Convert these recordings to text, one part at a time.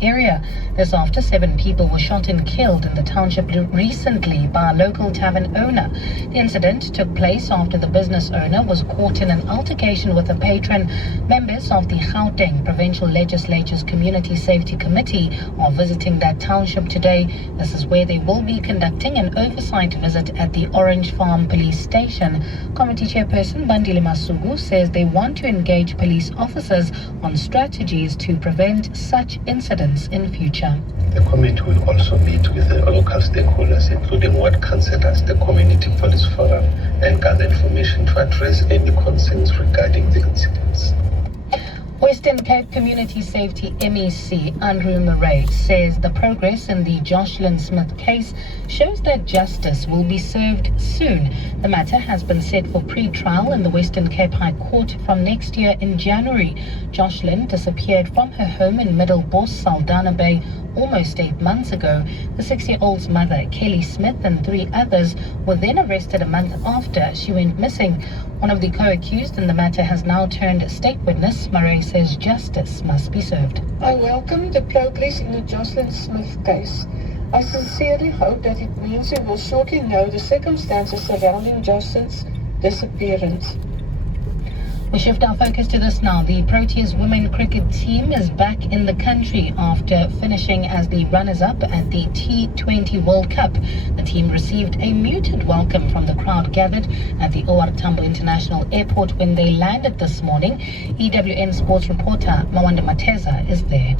area. This after 7 people were shot and killed in the township recently by a local tavern owner. The incident took place after the business owner was caught in an altercation with a patron. Members of the Gauteng Provincial Legislature's Community Safety Committee are visiting that township today. This is where they will be conducting an oversight visit at the Orange Farm Police Station. Committee Chairperson Bandile Masugu says they want to engage police officers on strategies to prevent such incidents in future. The committee will also meet with the local stakeholders, including ward councillors, the community police forum, and gather information to address any concerns regarding the incidents. Western Cape Community Safety MEC Andrew Murray says the progress in the Jocelyn Smith case shows that justice will be served soon. The matter has been set for pre-trial in the Western Cape High Court from next year in January. Jocelyn disappeared from her home in Middelbos, Saldanha Bay, almost 8 months ago. The 6-year-old's mother, Kelly Smith, and 3 others were then arrested a month after she went missing. One of the co-accused in the matter has now turned state witness. Murray says justice must be served. I welcome the progress in the Jocelyn Smith case. I sincerely hope that it means we will shortly know the circumstances surrounding Jocelyn's disappearance. We shift our focus to this now. The Proteas women cricket team is back in the country after finishing as the runners-up at the T20 World Cup. The team received a muted welcome from the crowd gathered at the OR Tambo International Airport when they landed this morning. EWN sports reporter Mawanda Mateza is there.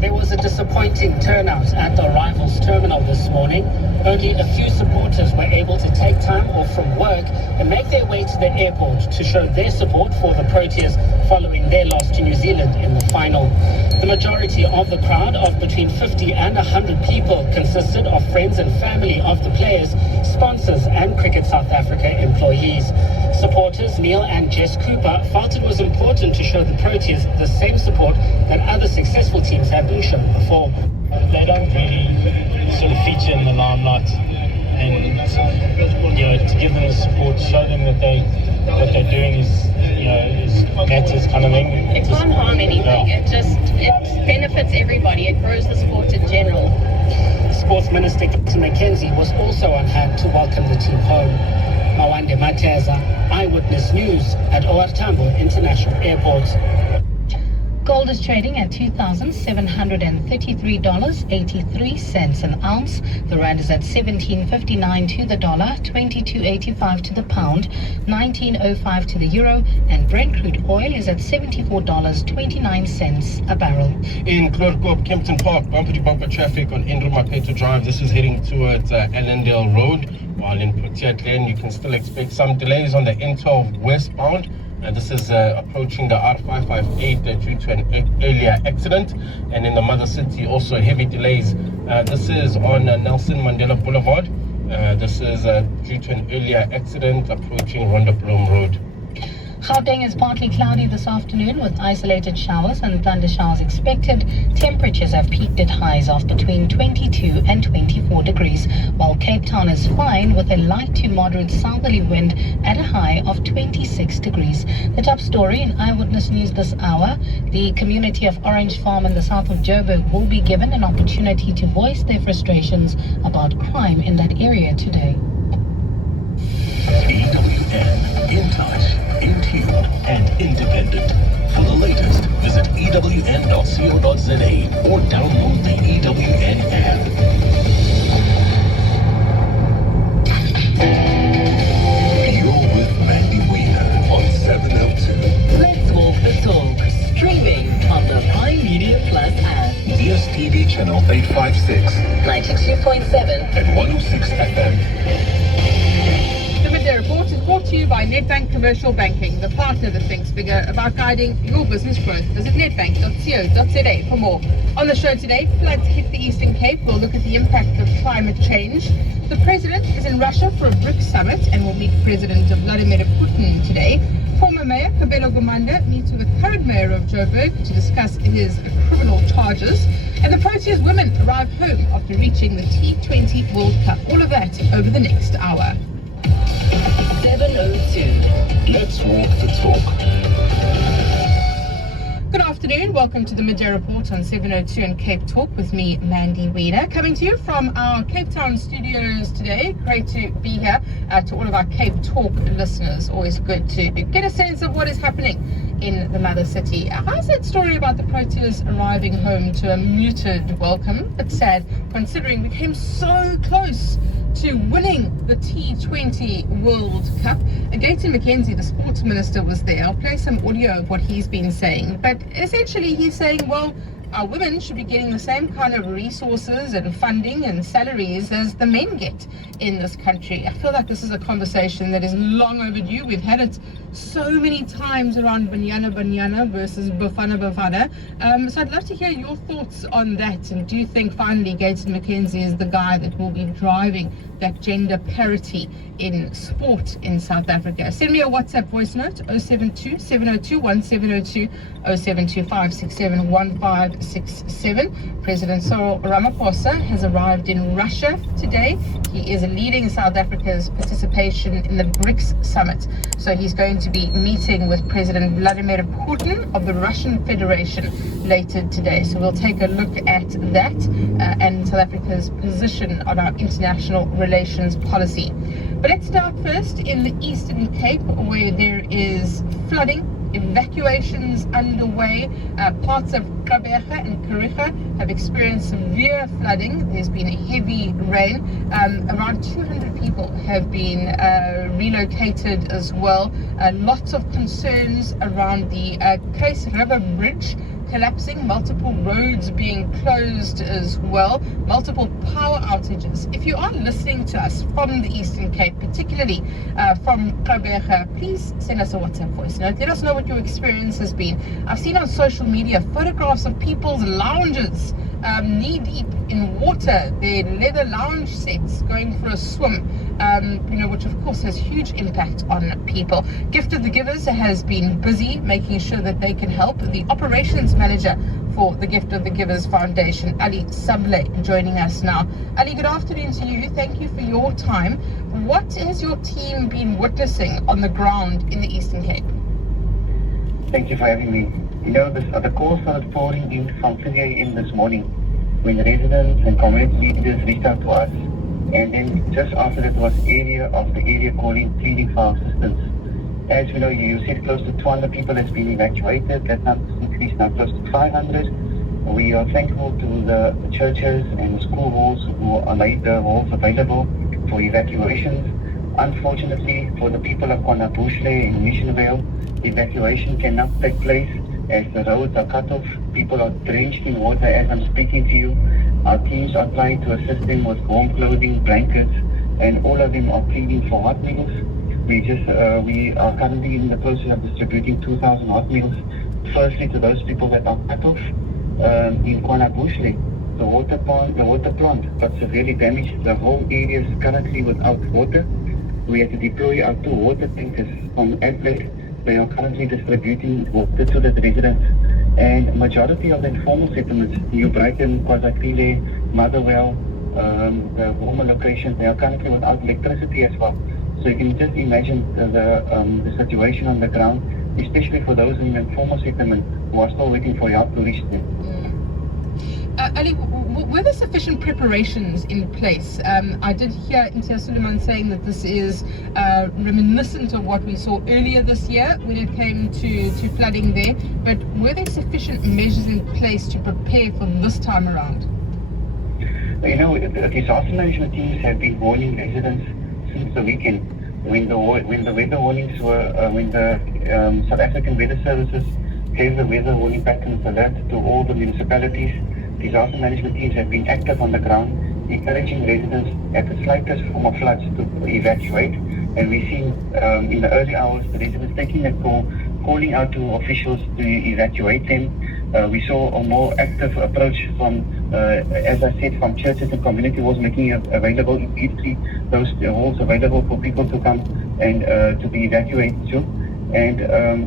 There was a disappointing turnout at the arrivals terminal this morning. Only a few supporters were able to take time off from work and make their way to the airport to show their support for the Proteas following their loss to New Zealand in the final. The majority of the crowd of between 50 and 100 people consisted of friends and family of the players, sponsors and Cricket South Africa employees. Supporters Neil and Jess Cooper felt it was important to show the Proteas the same support that other successful teams have been shown before. They don't really sort of feature in the limelight, and to give them the support, show them that what they're doing is matters kind of thing. It can't harm anything. Yeah. It benefits everybody. It grows the sport in general. Sports Minister Captain McKenzie was also on hand to welcome the team home. Mawande Mateza, Eyewitness News at OR Tambo International Airport. Gold is trading at $2,733.83 an ounce. The rand is at 17.59 to the dollar, 22.85 to the pound, 19.05 to the euro, and Brent crude oil is at $74.29 a barrel. In Kloorkop, Kempton Park, bumper-to-bumper traffic on Indra Mapeto Drive. This is heading towards Allendale Road. While in Protea Lane, you can still expect some delays on the N12 westbound. This is approaching the R558 due to an earlier accident. And in the Mother City, also heavy delays. This is on Nelson Mandela Boulevard. This is due to an earlier accident approaching Rondabloem Road. Gauteng is partly cloudy this afternoon with isolated showers and thunder showers expected. Temperatures have peaked at highs of between 22 and 24 degrees, while Cape Town is fine with a light to moderate southerly wind at a high of 26 degrees. The top story in Eyewitness News this hour: the community of Orange Farm in the south of Joburg will be given an opportunity to voice their frustrations about crime in that area today. EWN, in touch, in tune, and independent. For the latest, visit ewn.co.za or download the EWN app. You're with Mandy Wiener on 702. Let's walk the talk. Streaming on the Prime Media Plus app. DSTV channel 856, 92.7 and 106 FM. The Midday Report is brought to you by Nedbank Commercial Banking, the partner that thinks bigger about guiding your business growth. Visit nedbank.co.za for more. On the show today, floods hit the Eastern Cape. We'll look at the impact of climate change. The president is in Russia for a BRICS summit and will meet President Vladimir Putin today. Former Mayor Kabelo Gumanda meets with the current mayor of Joburg to discuss his criminal charges. And the Proteas women arrive home after reaching the T20 World Cup. All of that over the next hour. 702. Let's walk the talk. Good afternoon. Welcome to the Midday Report on 702 and Cape Talk with me, Mandy Weiner, coming to you from our Cape Town studios today. Great to be here. To all of our Cape Talk listeners, always good to get a sense of what is happening in the mother city. How's that story about the Proteas arriving home to a muted welcome? It's sad considering we came so close to winning the T20 World Cup. Gayton McKenzie, the sports minister, was there. I'll play some audio of what he's been saying. But essentially he's saying, well, our women should be getting the same kind of resources and funding and salaries as the men get in this country. I feel like this is a conversation that is long overdue. We've had it so many times around Banyana versus Bafana. So I'd love to hear your thoughts on that. And do you think finally Gayton McKenzie is the guy that will be driving that gender parity in sport in South Africa? Send me a WhatsApp voice note, 072 702 1702, 0725 671567. President Cyril Ramaphosa has arrived in Russia today. He is leading South Africa's participation in the BRICS summit. So he's going to be meeting with President Vladimir Putin of the Russian Federation later today. So we'll take a look at that and South Africa's position on our international relations policy. But let's start first in the Eastern Cape, where there is flooding, evacuations underway. Parts of Gqeberha and Kariga have experienced severe flooding. There's been a heavy rain. Around 200 people have been relocated as well. Lots of concerns around the Case River Bridge collapsing, multiple roads being closed as well, multiple power outages. If you are listening to us from the Eastern Cape, particularly from Gqeberha, please send us a WhatsApp voice note. Let us know what your experience has been. I've seen on social media photographs of people's lounges knee deep in water, their leather lounge sets going for a swim, which of course has huge impact on people. Gift of the Givers has been busy making sure that they can help. The operations manager for the Gift of the Givers Foundation, Ali Sable, joining us now. Ali, good afternoon to you. Thank you for your time. What has your team been witnessing on the ground in the Eastern Cape? Thank you for having me. The calls started pouring in from 3 a.m. this morning when residents and community leaders reached out to us, and then just after that was area calling, pleading for our assistance. As we know, you said close to 200 people has been evacuated. That number increased now close to 500. We are thankful to the churches and the school halls who made the halls available for evacuations. Unfortunately, for the people of Kwanabushle and Missionvale, evacuation cannot take place as the roads are cut off. People are drenched in water as I'm speaking to you. Our teams are trying to assist them with warm clothing, blankets, and all of them are pleading for hot meals. We are currently in the process of distributing 2,000 hot meals, firstly to those people that are cut off in Kwanabushle. The water plant got severely damaged. The whole area is currently without water. We had to deploy our 2 water tankers from Adelaide. They are currently distributing water to the residents. And majority of the informal settlements, New Brighton, KwaZulu, Motherwell, the warmer locations, they are currently without electricity as well. So you can just imagine the situation on the ground, especially for those in the informal settlement who are still waiting for help to reach them. Ali, were there sufficient preparations in place? I did hear Intia Suleiman saying that this is reminiscent of what we saw earlier this year when it came to flooding there, but were there sufficient measures in place to prepare for this time around? The disaster management teams have been warning residents since the weekend when the weather warnings were, when the South African Weather Services gave the weather warning patterns alert to all the municipalities. Disaster management teams have been active on the ground, encouraging residents at the slightest form of floods to evacuate. And we've seen in the early hours the residents taking a call, calling out to officials to evacuate them. We saw a more active approach from, as I said, from churches and community halls, making it available immediately, those halls available for people to come and to be evacuated to. And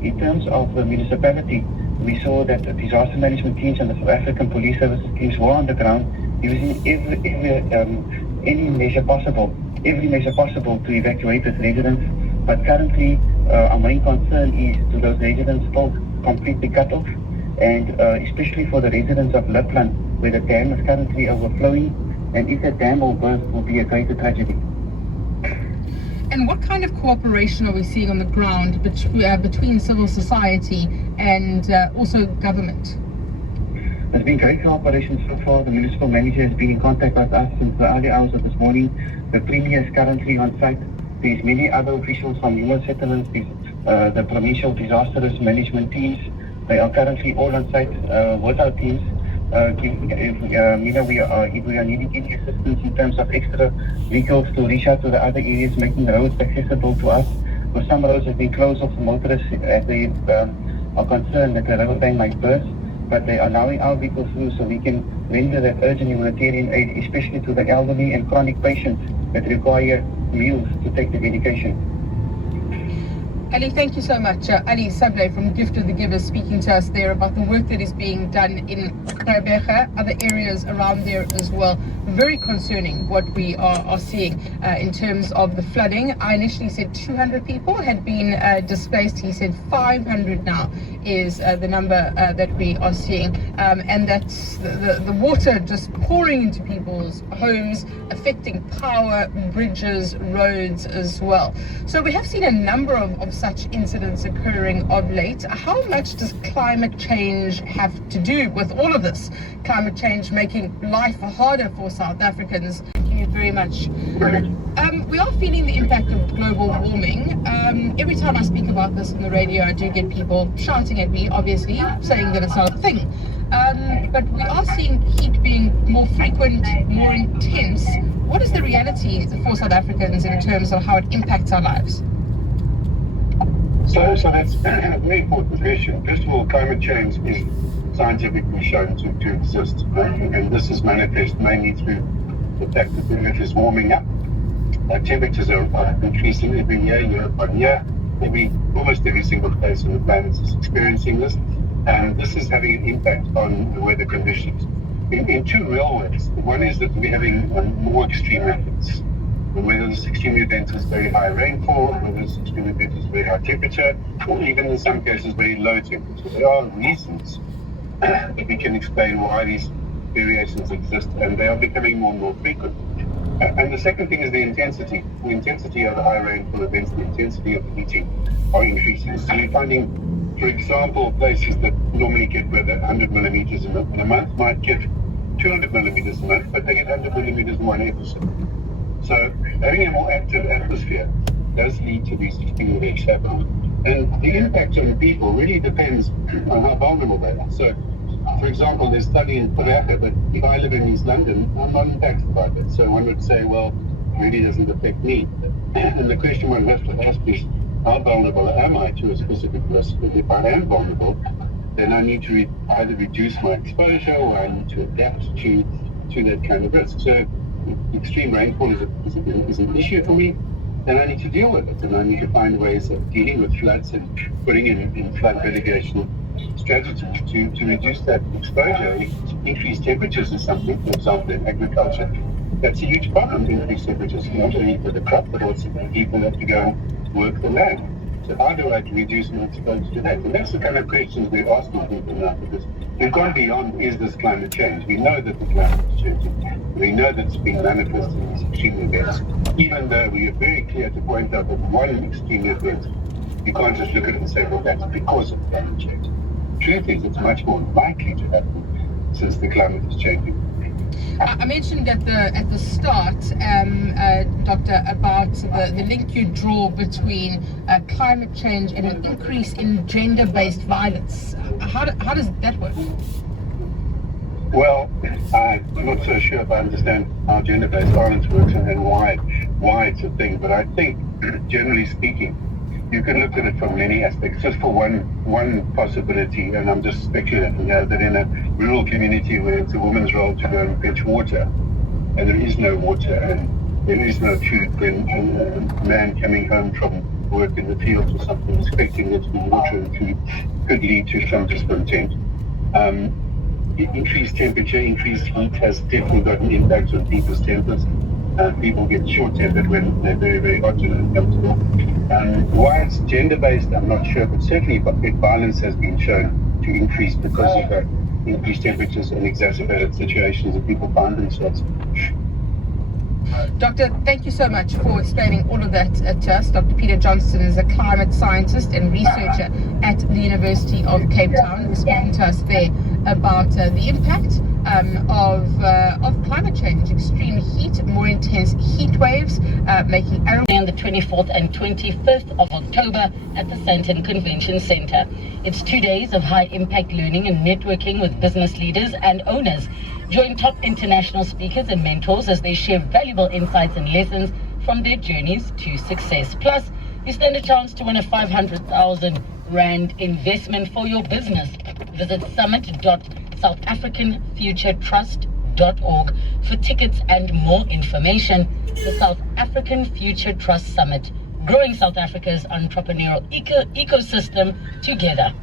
in terms of the municipality, we saw that the disaster management teams and the South African Police Services teams were on the ground using every measure possible to evacuate those residents. But currently, our main concern is to those residents still completely cut off, and especially for the residents of Lapland, where the dam is currently overflowing, and if that dam will burst, will be a greater tragedy. And what kind of cooperation are we seeing on the ground between civil society and also government? There's been great cooperation so far. The municipal manager has been in contact with us since the early hours of this morning. The Premier is currently on site. There's many other officials from human settlements, the provincial disaster risk management teams. They are currently all on site with our teams. If we are needing any assistance in terms of extra vehicles to reach out to the other areas, making roads accessible to us. For some roads have been closed off to motorists as they are concerned that the riverbank might burst, but they are allowing our vehicles through so we can render that urgent humanitarian aid, especially to the elderly and chronic patients that require meals to take the medication. Ali, thank you so much. Ali Sablé from Gift of the Givers speaking to us there about the work that is being done in Karabeja, other areas around there as well. Very concerning what we are seeing in terms of the flooding. I initially said 200 people had been displaced. He said 500 now is the number that we are seeing. And that's the water just pouring into people's homes, affecting power, bridges, roads as well. So we have seen a number of such incidents occurring of late. How much does climate change have to do with all of this? Climate change making life harder for South Africans. Thank you very much. We are feeling the impact of global warming. Every time I speak about this on the radio, I do get people shouting at me, obviously, saying that it's not a thing. But we are seeing heat being more frequent, more intense. What is the reality for South Africans in terms of how it impacts our lives? So that's a very important question. First of all, climate change is scientifically shown to exist, and this is manifest mainly through the fact that the Earth is warming up. Temperatures are increasing every year upon year. Almost every single place on the planet is experiencing this, and this is having an impact on the weather conditions in two real ways. One is that we're having more extreme events. Whether this extreme event is very high rainfall, whether this extreme event is very high temperature, or even in some cases very low temperature. There are reasons that we can explain why these variations exist, and they are becoming more and more frequent. And the second thing is the intensity. The intensity of the high rainfall events, the intensity of the heating are increasing. So we're finding, for example, places that normally get weather 100 millimeters in a month might get 200 millimeters a month, but they get 100 millimeters in one episode. So having a more active atmosphere does lead to these extreme events happening. And the impact on people really depends on how vulnerable they are. So, for example, there's study in Karabeja, but if I live in East London, I'm not impacted by it. So one would say, well, it really doesn't affect me. And the question one has to ask is, how vulnerable am I to a specific risk? And if I am vulnerable, then I need to either reduce my exposure or I need to adapt to that kind of risk. So extreme rainfall is an issue for me, then I need to deal with it, and I need to find ways of dealing with floods and putting in flood mitigation strategies to reduce that exposure. Increased temperatures is something, for example, in agriculture. That's a huge problem, increased temperatures, not only for the crop, but also for people that have to go and work the land. So how do I reduce my exposure to that? And that's the kind of questions we're asking people now, because we've gone beyond, is this climate change? We know that the climate is changing. We know that it's being manifested in these extreme events, even though we are very clear to point out that one extreme event, you can't just look at it and say, well, that's because of climate change. The truth is, it's much more likely to happen since the climate is changing. I mentioned at the start, Doctor, about the link you draw between climate change and an increase in gender-based violence. How does that work? Well, I'm not so sure if I understand how gender-based violence works and why it's a thing, but I think, generally speaking, you can look at it from many aspects. Just for one possibility, and I'm just speculating, that in a rural community where it's a woman's role to go and fetch water, and there is no water, and there is no food, when a man coming home from work in the fields or something, expecting there to be water and food, could lead to some discontent. Increased temperature, increased heat has definitely got an impact on people's tempers. People get short-tempered when they're very, very hot and uncomfortable. Why it's gender-based, I'm not sure, but certainly violence has been shown to increase because of increased temperatures and exacerbated situations that people find themselves. Doctor, thank you so much for explaining all of that to us. Dr. Peter Johnson is a climate scientist and researcher at the University of Cape Town. He was speaking to us there about the impact of climate change, extreme heat, more intense heat waves, making on the 24th and 25th of October at the Sandton Convention Center. It's 2 days of high-impact learning and networking with business leaders and owners. Join top international speakers and mentors as they share valuable insights and lessons from their journeys to success. Plus, you stand a chance to win a 500,000 Rand investment for your business. Visit summit.southafricanfuturetrust.org for tickets and more information. The South African Future Trust Summit, growing South Africa's entrepreneurial ecosystem together.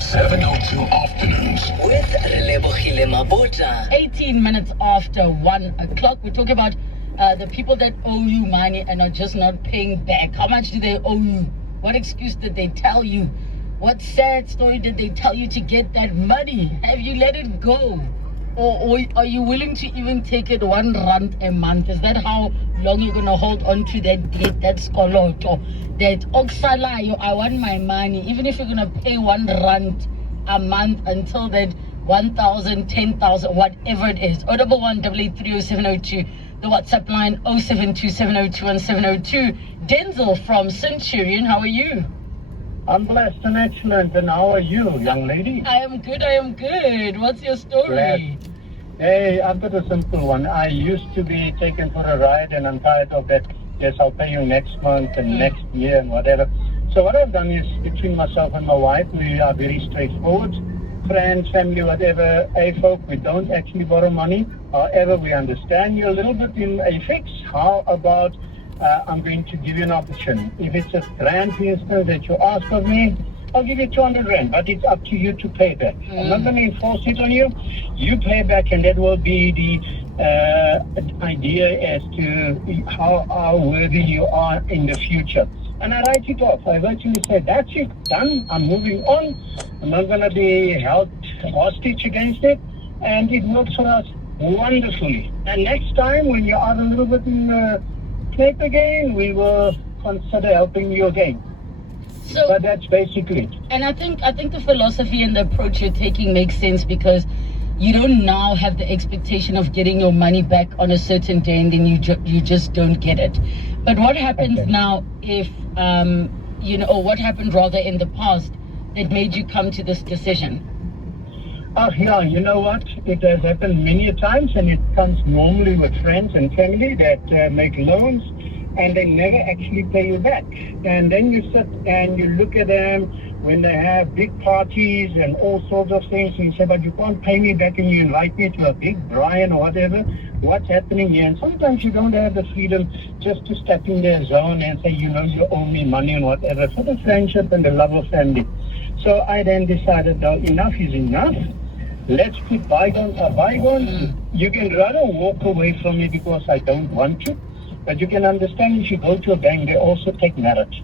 702 afternoons with Relebohile Mabota. 18 minutes after 1 o'clock, we talk about the people that owe you money and are just not paying back. How much do they owe you? What excuse did they tell you? What sad story did they tell you to get that money? Have you let it go? Or are you willing to even take it 1 rand a month? Is that how long you're going to hold on to that debt, that skoloto, that oksalayo, I want my money, even if you're going to pay 1 rand a month until that 1,000, 10,000, whatever it is. 011 8830702, the WhatsApp line 0727021702. Denzel from Centurion, how are you? I'm blessed and excellent, and how are you, young lady? I am good. What's your story? Blessed. Hey, I've got a simple one. I used to be taken for a ride, and I'm tired of that. Yes, I'll pay you next month and next year and whatever. So what I've done is, between myself and my wife, we are very straightforward. Friends, family, whatever, folk, we don't actually borrow money. However, we understand you're a little bit in a fix. How about I'm going to give you an option. If it's a grand, for instance, that you ask of me, I'll give you 200 Rand, but it's up to you to pay back. I'm not going to enforce it on you. You pay back, and that will be the idea as to how worthy you are in the future. And I write it off. I virtually say, that's it, done. I'm moving on. I'm not going to be held hostage against it. And it works for us wonderfully. And next time, when you are a little bit in snape again, we will consider helping you again. So, but that's basically it. And I think the philosophy and the approach you're taking makes sense, because you don't now have the expectation of getting your money back on a certain day, and then you just don't get it. But what happens now if, or what happened rather in the past that made you come to this decision? Oh, yeah, you know what? It has happened many a times, and it comes normally with friends and family that make loans, and they never actually pay you back. And then you sit and you look at them when they have big parties and all sorts of things, and you say, but you can't pay me back, and you invite me to a big Brian or whatever. What's happening here? And sometimes you don't have the freedom just to step in their zone and say, you owe me money and whatever, for the friendship and the love of family. So I then decided, no, enough is enough. Let's put bygones are bygones. You can rather walk away from me because I don't want to. But you can understand, if you go to a bank, they also take merit.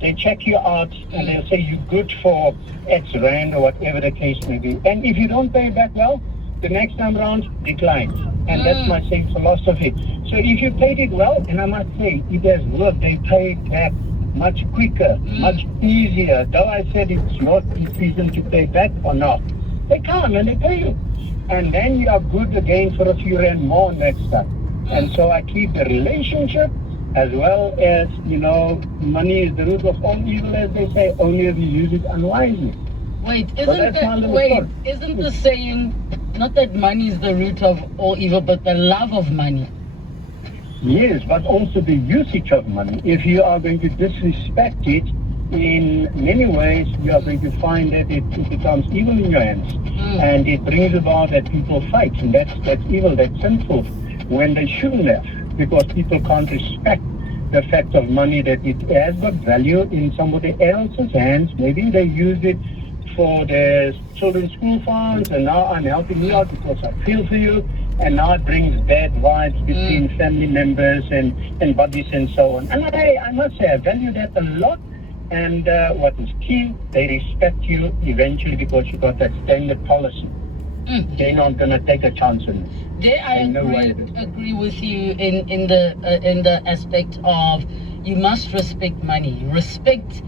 They check you out and they'll say you're good for X Rand or whatever the case may be. And if you don't pay back well, the next time round, decline. And that's my same philosophy. So if you paid it well, and I must say, it has worked. They paid back much quicker, much easier. Though I said it's not easy to pay back or not. They come and they pay you. And then you are good again for a few Rand more next time. And so I keep the relationship, as well as, money is the root of all evil, as they say, only if you use it unwisely. Wait, isn't the saying, not that money is the root of all evil, but the love of money? Yes, but also the usage of money. If you are going to disrespect it, in many ways, you are going to find that it becomes evil in your hands. And it brings about that people fight. And that's evil, that's sinful, when they shouldn't have. Because people can't respect the fact of money, that it has got value in somebody else's hands. Maybe they used it for their children's school funds, and now I'm helping you out because I feel for you. And now it brings bad vibes between family members and buddies and so on. And I must say, I value that a lot. And what is key, they respect you eventually because you got that standard policy. They're not going to take a chance on you. I agree with you in the aspect of you must respect money, respect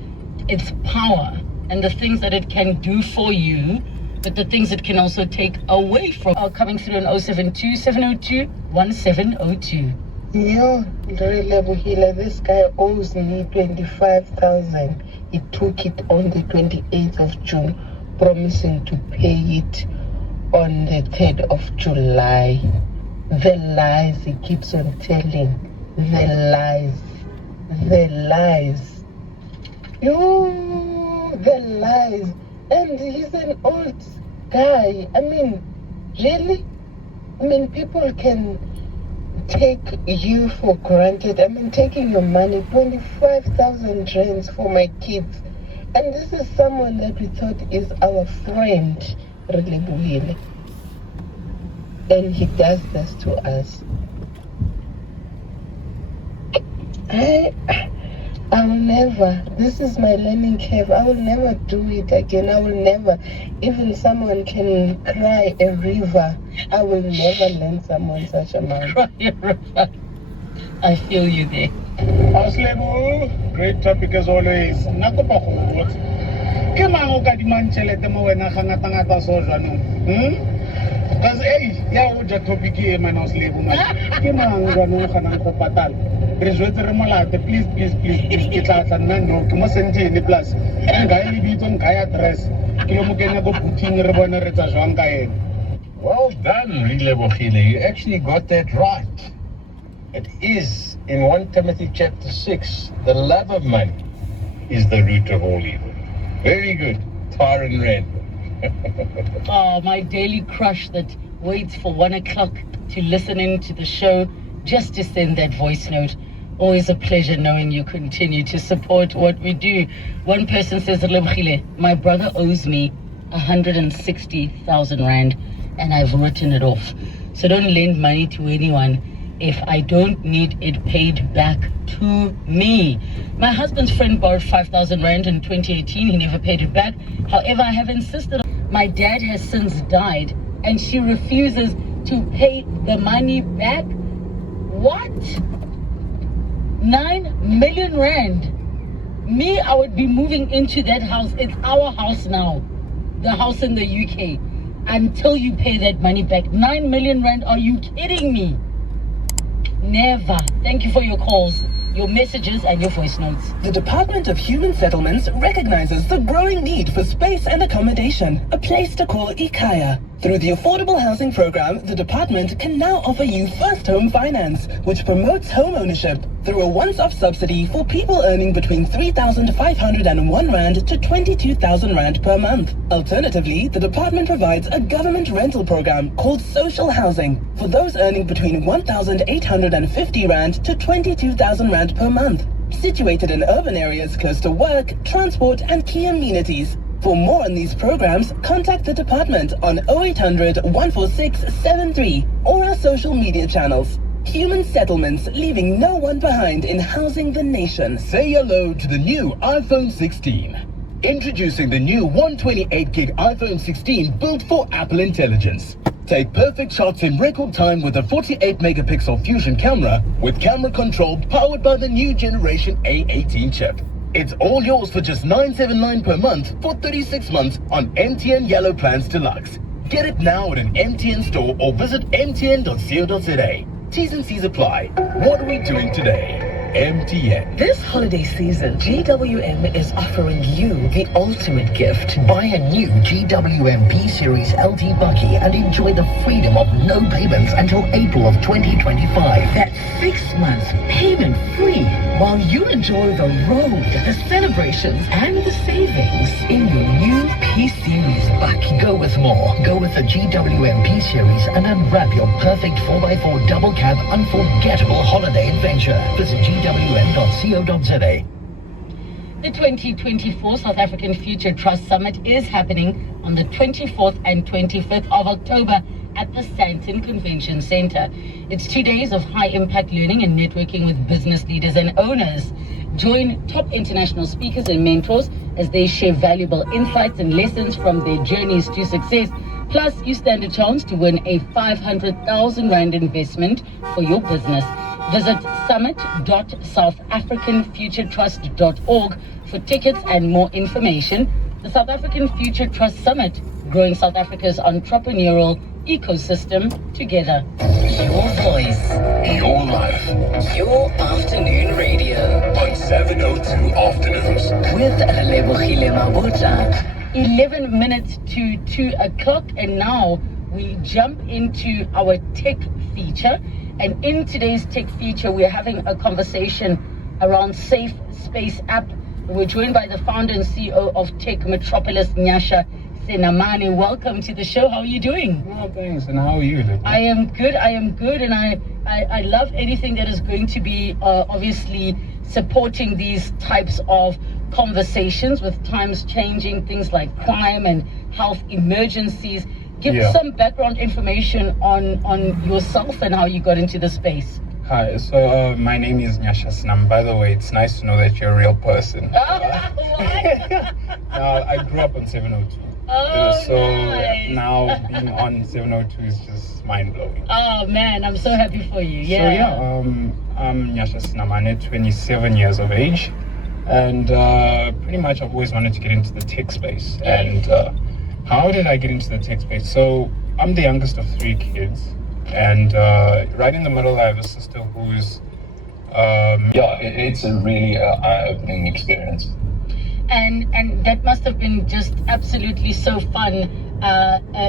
its power and the things that it can do for you, but the things it can also take away from. Coming through on 072 702 1702. Yeah, this guy owes me 25,000. He took it on the 28th of June, promising to pay it on the 3rd of July. The lies he keeps on telling. The lies. The lies. And he's an old guy. I mean, really? I mean, people can take you for granted. I mean, taking your money, 25,000 rands for my kids. And this is someone that we thought is our friend, really. And he does this to us. I will never, this is my learning curve, I will never do it again. I will never, even someone can cry a river, I will never lend someone such amount. Cry a river. I feel you there. Auslebo, great topic as always. Nakopa go botsa. Ke mang o ka di mantšhelete mo wena ga ngata so jwanong? Because ya o ja topic e man Auslebo man. Ke mang jwanong ga nang go patala? Re jwetse re molate, please. Ke tla tla nna no ke mo senteng plus. Nka e bitso nka ya address. Ke lo mo kenya go booking re bone re tsa jwang ka ena. Well done, Rilebogile. You actually got that right. It is in 1 Timothy chapter 6, the love of money is the root of all evil. Very good, Tyron Rand. Oh, my daily crush that waits for 1 o'clock to listen in to the show just to send that voice note. Always a pleasure knowing you continue to support what we do. One person says, Rilebogile, my brother owes me 160,000 Rand and I've written it off. So don't lend money to anyone if I don't need it paid back to me. My husband's friend borrowed 5,000 Rand in 2018. He never paid it back. However, I have insisted. My dad has since died and she refuses to pay the money back. What? 9 million Rand. Me, I would be moving into that house. It's our house now. The house in the UK. Until you pay that money back. 9 million Rand, are you kidding me? Never. Thank you for your calls, your messages and your voice notes. The Department of Human Settlements recognizes the growing need for space and accommodation, a place to call Ikaya. Through the Affordable Housing Program, the department can now offer you first home finance, which promotes home ownership through a once-off subsidy for people earning between 3,501 Rand to 22,000 Rand per month. Alternatively, the department provides a government rental program called social housing for those earning between 1,850 Rand to 22,000 Rand per month, situated in urban areas close to work, transport and key amenities. For more on these programs, contact the department on 0800 146 73 or our social media channels. Human Settlements, leaving no one behind in housing the nation. Say hello to the new iPhone 16. Introducing the new 128 gig iPhone 16 built for Apple Intelligence. Take perfect shots in record time with a 48 megapixel fusion camera with camera control powered by the new generation A18 chip. It's all yours for just $979 per month for 36 months on MTN Yellow Plans Deluxe. Get it now at an MTN store or visit mtn.co.za. T's and C's apply. What are we doing today? MTN. This holiday season, GWM is offering you the ultimate gift. Buy a new GWM P Series LT Bucky and enjoy the freedom of no payments until April of 2025. That's 6 months payment free while you enjoy the road, the celebrations, and the savings in your new P Series Bucky. Go with more. Go with the GWM P Series and unwrap your perfect 4x4 double cab unforgettable holiday adventure. Visit gwm.co.za. The 2024 South African Future Trust Summit is happening on the 24th and 25th of October at the Sandton Convention Center. It's 2 days of high-impact learning and networking with business leaders and owners. Join top international speakers and mentors as they share valuable insights and lessons from their journeys to success. Plus, you stand a chance to win a 500,000 Rand investment for your business. Visit summit.southafricanfuturetrust.org for tickets and more information. The South African Future Trust Summit, growing South Africa's entrepreneurial ecosystem together. Your voice, your life, your afternoon radio on 702 Afternoons with Lebohile Mabota. 11 minutes to 2 o'clock, and now we jump into our tech feature. And in today's tech feature, we're having a conversation around Safe Space app. We're joined by the founder and CEO of Tech Metropolis, Nyasha Senamane. Welcome to the show. How are you doing? Well, thanks. And how are you? I am good. And I love anything that is going to be obviously supporting these types of conversations with times changing, things like crime and health emergencies. Give some background information on yourself and how you got into the space. Hi, so my name is Nyasha Senamane. By the way, it's nice to know that you're a real person. I grew up on 702. Now being on 702 is just mind-blowing. Oh man, I'm so happy for you. I'm Nyasha Senamane, 27 years of age, and pretty much I've always wanted to get into the tech space. And how did I get into the tech space? So I'm the youngest of 3 kids, and right in the middle I have a sister who's it's a really eye-opening experience. And that must have been just absolutely so fun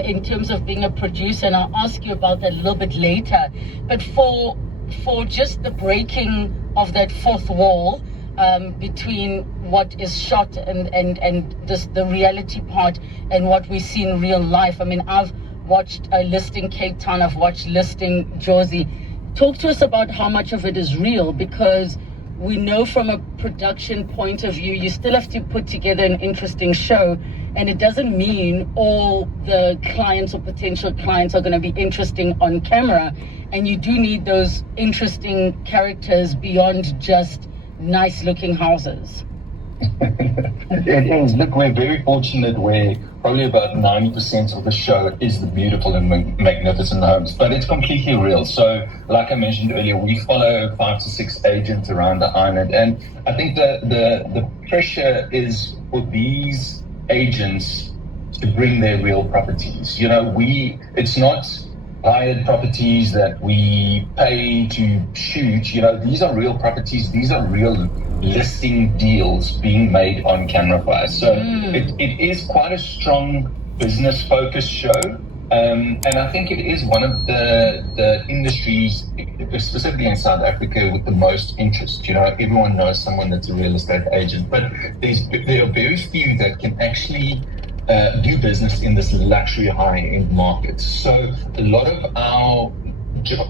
in terms of being a producer, and I'll ask you about that a little bit later. But for just the breaking of that fourth wall between what is shot and just the reality part and what we see in real life. I mean, I've watched Listing Cape Town, I've watched Listing Jozi. Talk to us about how much of it is real, because we know from a production point of view, you still have to put together an interesting show, and it doesn't mean all the clients or potential clients are going to be interesting on camera, and you do need those interesting characters beyond just nice looking houses. It is. Look, we're very fortunate where probably about 90% of the show is the beautiful and magnificent homes, but it's completely real. So like I mentioned earlier, we follow 5 to 6 agents around the island, and I think the pressure is for these agents to bring their real properties. It's not hired properties that we pay to shoot. These are real properties, these are real listing deals being made on camera by us. So it is quite a strong business focused show, and I think it is one of the industries, specifically in South Africa, with the most interest. Everyone knows someone that's a real estate agent, but there are very few that can actually do business in this luxury high-end market. So a lot of our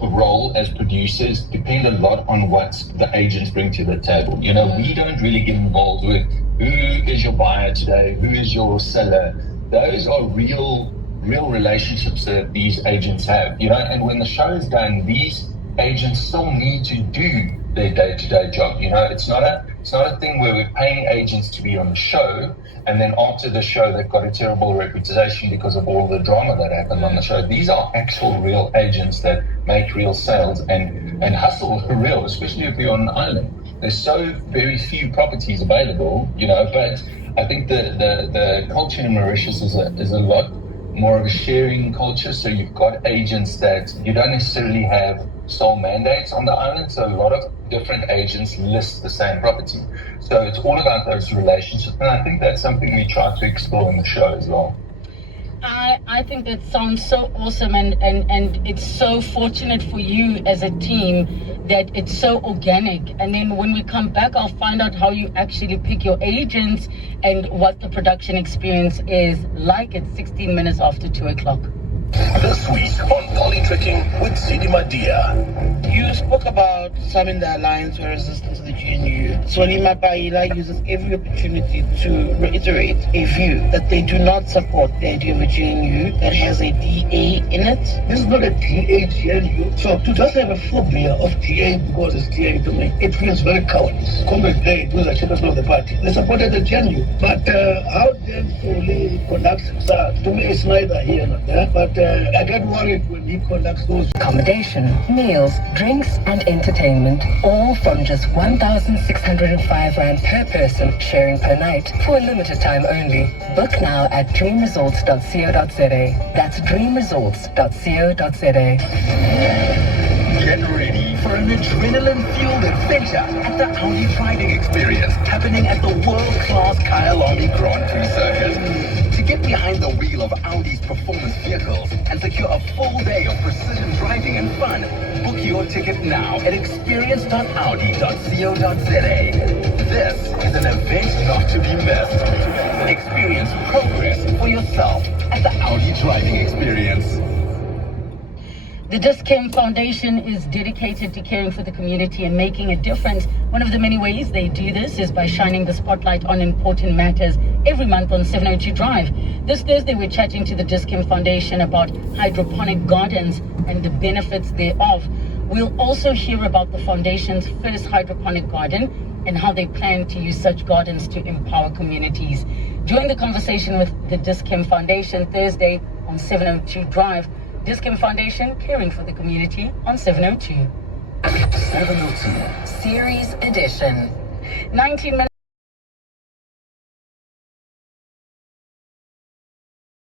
role as producers depend a lot on what the agents bring to the table. We don't really get involved with who is your buyer today, who is your seller. Those are real relationships that these agents have. And when the show is done, these agents still need to do their day-to-day job. It's not a thing where we're paying agents to be on the show, and then after the show they've got a terrible reputation because of all the drama that happened on the show. These are actual real agents that make real sales and hustle for real, especially if you're on an island. There's so very few properties available, but I think the culture in Mauritius is a lot more of a sharing culture. So you've got agents that you don't necessarily have sole mandates on the island, so a lot of different agents list the same property. So it's all about those relationships, and I think that's something we try to explore in the show as well. I think that sounds so awesome, and it's so fortunate for you as a team that it's so organic. And then when we come back, I'll find out how you actually pick your agents and what the production experience is like. It's 16 minutes after 2 o'clock. This week on Polytricking with Sidi Madia. You spoke about some in the alliance were resistant to the GNU. Solima Paila uses every opportunity to reiterate a view that they do not support the idea of a GNU that has a DA in it. This is not a DA GNU. So to just have a phobia of DA because it's DA to me, it feels very cowardice. Comrade Blade, who is the chairperson of the party, they supported the GNU. But how them fully conducts himself, to me it's neither here nor there. But I get worried when he conducts those. Accommodation, meals, drinks and entertainment, all from just 1,605 Rand per person, sharing per night for a limited time only. Book now at dreamresorts.co.za. That's dreamresorts.co.za. Get ready for an adrenaline-fueled adventure at the Audi Driving Experience, happening at the world-class Kyalami Grand Prix Circuit. To get behind the wheel of Audi's performance vehicles and secure a full day of precision driving and fun, book your ticket now at experience.audi.co.za. This is an event not to be missed. Experience progress for yourself at the Audi Driving Experience. The Dis-Chem Foundation is dedicated to caring for the community and making a difference. One of the many ways they do this is by shining the spotlight on important matters every month on 702 Drive. This Thursday, we're chatting to the Dis-Chem Foundation about hydroponic gardens and the benefits thereof. We'll also hear about the foundation's first hydroponic garden and how they plan to use such gardens to empower communities. Join the conversation with the Dis-Chem Foundation Thursday on 702 Drive. Dis-Chem Foundation, caring for the community on 702. 702. Series Edition. 19 minutes.